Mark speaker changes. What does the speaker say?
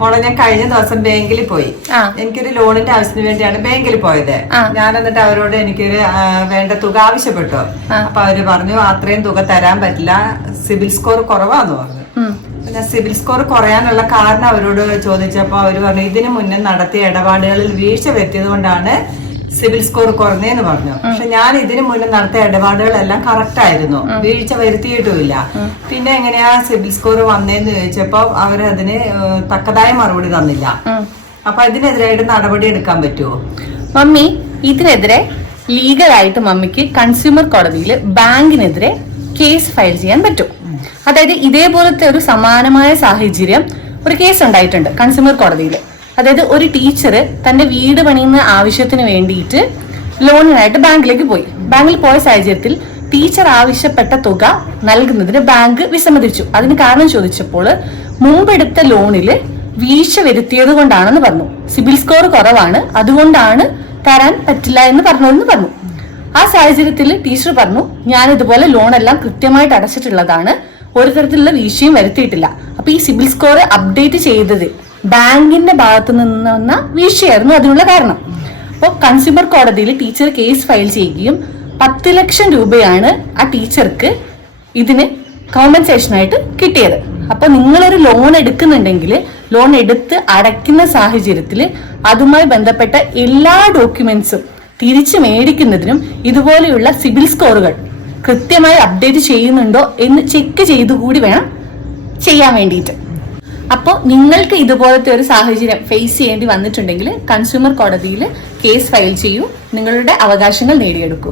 Speaker 1: മോളെ ഞാൻ കഴിഞ്ഞ ദിവസം ബാങ്കിൽ പോയി. എനിക്കൊരു ലോണിന്റെ ആവശ്യത്തിന് വേണ്ടിയാണ് ബാങ്കിൽ പോയത്. ഞാൻ എന്നിട്ട് അവരോട് എനിക്കൊരു വേണ്ട തുക ആവശ്യപ്പെട്ടു. അപ്പൊ അവർ പറഞ്ഞു അത്രയും തുക തരാൻ പറ്റില്ല. സിബിൽ സ്കോർ കുറവാന്ന് പറഞ്ഞു.
Speaker 2: ഞാൻ
Speaker 1: പിന്നെ സിബിൽ സ്കോർ കുറയാനുള്ള കാരണം അവരോട് ചോദിച്ചപ്പോൾ അവർ പറഞ്ഞു ഇതിനു മുന്നേ നടത്തിയ ഇടപാടുകളിൽ വീഴ്ച വരുത്തിയത് കൊണ്ടാണ് സിബിൽ സ്കോർ കുറഞ്ഞെന്ന് പറഞ്ഞു. പക്ഷെ ഞാൻ ഇതിനു മുന്നേ നടത്തിയ ഇടപാടുകളെല്ലാം കറക്റ്റ് ആയിരുന്നു വീഴ്ച വരുത്തിയിട്ടുമില്ല. പിന്നെ എങ്ങനെയാ സിവിൽ സ്കോർ വന്നേന്ന് ചോദിച്ചപ്പോ അവരതിന് തക്കതായ മറുപടി തന്നില്ല. അപ്പൊ ഇതിനെതിരായിട്ട് നടപടി എടുക്കാൻ പറ്റുമോ
Speaker 2: മമ്മി ഇതിനെതിരെ ലീഗലായിട്ട് മമ്മിക്ക് കൺസ്യൂമർ കോടതിയിൽ ബാങ്കിനെതിരെ കേസ് ഫയൽ ചെയ്യാൻ പറ്റും. അതായത് ഇതേപോലത്തെ ഒരു സമാനമായ സാഹചര്യം ഒരു കേസ് ഉണ്ടായിട്ടുണ്ട് കൺസ്യൂമർ കോടതിയിൽ അതായത് ഒരു ടീച്ചർ തന്റെ വീട് പണിയുന്ന ആവശ്യത്തിന് വേണ്ടിയിട്ട് ലോണിനായിട്ട് ബാങ്കിലേക്ക് പോയി. ബാങ്കിൽ പോയ സാഹചര്യത്തിൽ ടീച്ചർ ആവശ്യപ്പെട്ട തുക നൽകുന്നതിന് ബാങ്ക് വിസമ്മതിച്ചു. അതിന് കാരണം ചോദിച്ചപ്പോൾ മുമ്പെടുത്ത ലോണിൽ വീഴ്ച വരുത്തിയത് കൊണ്ടാണെന്ന് പറഞ്ഞു. സിബിൽ സ്കോർ കുറവാണ് അതുകൊണ്ടാണ് തരാൻ പറ്റില്ല എന്ന് പറഞ്ഞതെന്ന് പറഞ്ഞു. ആ സാഹചര്യത്തിൽ ടീച്ചർ പറഞ്ഞു ഞാൻ ഇതുപോലെ ലോണെല്ലാം കൃത്യമായിട്ട് അടച്ചിട്ടുള്ളതാണ്. ഒരു തരത്തിലുള്ള വീഴ്ചയും വരുത്തിയിട്ടില്ല. അപ്പൊ ഈ സിബിൽ സ്കോർ അപ്ഡേറ്റ് ചെയ്തത് ബാങ്കിന്റെ ഭാഗത്തു നിന്ന് വന്ന വീഴ്ചയായിരുന്നു അതിനുള്ള കാരണം. അപ്പോൾ കൺസ്യൂമർ കോടതിയിൽ ടീച്ചർ കേസ് ഫയൽ ചെയ്യുകയും പത്ത് ലക്ഷം രൂപയാണ് ആ ടീച്ചർക്ക് ഇതിന് കോമ്പൻസേഷൻ ആയിട്ട് കിട്ടിയത്. അപ്പൊ നിങ്ങളൊരു ലോൺ എടുക്കുന്നുണ്ടെങ്കിൽ ലോൺ എടുത്ത് അടയ്ക്കുന്ന സാഹചര്യത്തിൽ അതുമായി ബന്ധപ്പെട്ട എല്ലാ ഡോക്യുമെന്റ്സും തിരിച്ചു മേടിക്കുന്നതിനും ഇതുപോലെയുള്ള സിവിൽ സ്കോറുകൾ കൃത്യമായി അപ്ഡേറ്റ് ചെയ്യുന്നുണ്ടോ എന്ന് ചെക്ക് ചെയ്തു കൂടി വേണം ചെയ്യാൻ വേണ്ടിയിട്ട്. അപ്പോൾ നിങ്ങൾക്ക് ഇതുപോലത്തെ ഒരു സാഹചര്യം ഫേസ് ചെയ്യേണ്ടി വന്നിട്ടുണ്ടെങ്കിൽ കൺസ്യൂമർ കോടതിയിൽ കേസ് ഫയൽ ചെയ്യൂ. നിങ്ങളുടെ അവകാശങ്ങൾ നേടിയെടുക്കൂ.